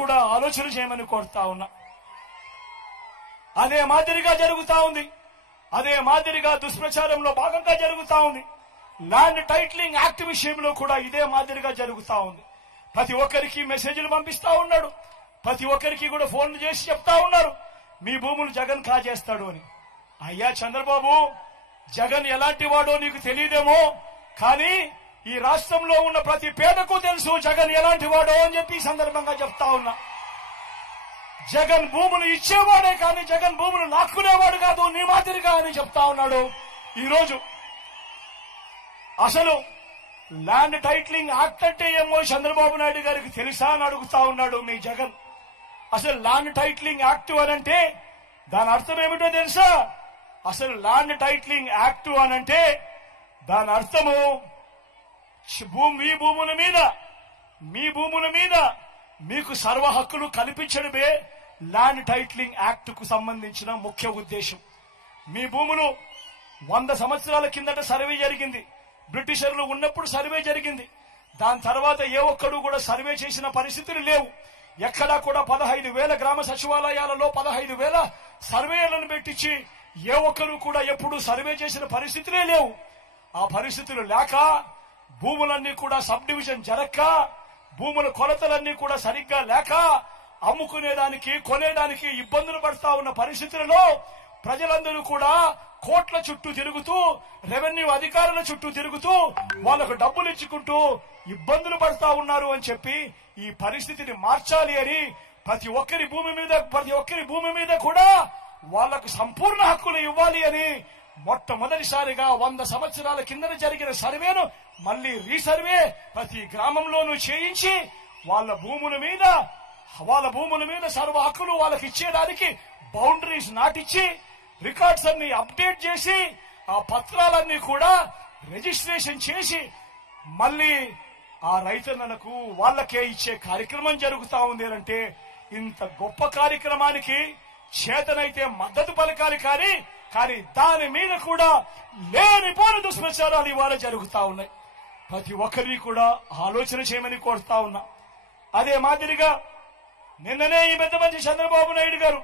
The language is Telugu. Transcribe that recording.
కూడా ఆలోచన చేయమని కోరుతా ఉన్నా. అదే మాదిరిగా జరుగుతా ఉంది, అదే మాదిరిగా దుష్ప్రచారంలో భాగంగా జరుగుతా ఉంది. ల్యాండ్ టైటిలింగ్ యాక్ట్ విషయంలో కూడా ఇదే మాదిరిగా జరుగుతా ఉంది. ప్రతి ఒక్కరికి మెసేజ్లు పంపిస్తా ఉన్నాడు, ప్రతి ఒక్కరికి కూడా ఫోన్లు చేసి చెప్తా ఉన్నారు మీ భూములు జగన్ కాజేస్తాడు అని. అయ్యా చంద్రబాబు, జగన్ ఎలాంటి వాడో నీకు తెలియదేమో, కానీ ఈ రాష్ట్రంలో ఉన్న ప్రతి పేదకు తెలుసు జగన్ ఎలాంటి వాడో అని చెప్పి ఈ సందర్భంగా చెప్తా ఉన్నా. జగన్ భూములు ఇచ్చేవాడే కానీ జగన్ భూములు లాక్కునేవాడు కాదు నీ మాదిరిగా అని చెప్తా ఉన్నాడు. ఈరోజు అసలు ల్యాండ్ టైటిలింగ్ యాక్ట్ అంటే ఏమో చంద్రబాబు నాయుడు గారికి తెలుసా అని అడుగుతా ఉన్నాడు మీ జగన్. అసలు ల్యాండ్ టైటిలింగ్ యాక్ట్ అనంటే దాని అర్థం ఏమిటో తెలుసా? అసలు ల్యాండ్ టైటిలింగ్ యాక్ట్ అనంటే దాని అర్థము మీ భూముల మీద మీకు సర్వ హక్కులు కల్పించడమే ల్యాండ్ టైటిలింగ్ యాక్ట్ కు సంబంధించిన ముఖ్య ఉద్దేశం. మీ భూములు 100 సంవత్సరాల కిందట సర్వే జరిగింది, బ్రిటిషర్లు ఉన్నప్పుడు సర్వే జరిగింది. దాని తర్వాత ఏ ఒక్కడు కూడా సర్వే చేసిన పరిస్థితులు లేవు. ఎక్కడా కూడా 15,000 గ్రామ సచివాలయాలలో 15,000 సర్వేలను పెట్టించి ఏ ఒక్కరు కూడా ఎప్పుడు సర్వే చేసిన పరిస్థితులే లేవు. ఆ పరిస్థితులు లేక భూములన్నీ కూడా సబ్ డివిజన్ జరక్క, భూముల కొలతలన్నీ కూడా సరిగ్గా లేక అమ్ముకునేదానికి కొనేదానికి ఇబ్బందులు పడతా ఉన్న పరిస్థితులలో ప్రజలందరూ కూడా కోట్ల చుట్టూ తిరుగుతూ, రెవెన్యూ అధికారుల చుట్టూ తిరుగుతూ వాళ్లకు డబ్బులు ఇచ్చుకుంటూ ఇబ్బందులు పడతా ఉన్నారు అని చెప్పి ఈ పరిస్థితిని మార్చాలి అని ప్రతి ఒక్కరి భూమి మీద కూడా వాళ్లకు సంపూర్ణ హక్కులు ఇవ్వాలి అని మొట్టమొదటిసారిగా 100 సంవత్సరాల కింద జరిగిన సర్వేను మళ్లీ రీసర్వే ప్రతి గ్రామంలోనూ చేయించి వాళ్ళ భూముల మీద సర్వ హక్కులు వాళ్ళకి ఇచ్చేదానికి బౌండరీస్ నాటిచ్చి రికార్డ్స్ అన్ని అప్డేట్ చేసి ఆ పత్రాలన్నీ కూడా రిజిస్ట్రేషన్ చేసి మళ్లీ ఆ రైతన్నలకు వాళ్ళకే ఇచ్చే కార్యక్రమం జరుగుతా ఉంది అంటే ఇంత గొప్ప కార్యక్రమానికి చేతనైతే మద్దతు పలకాలి కానీ దాని మీద కూడా లేనిపోని దుష్ప్రచారాలు ఇవాళ జరుగుతా ఉన్నాయి. ప్రతి ఒక్కరిని కూడా ఆలోచన చేయమని కోరుతా ఉన్నా. అదే మాదిరిగా నిన్ననే ఈ పెద్ద మంచి చంద్రబాబు నాయుడు గారు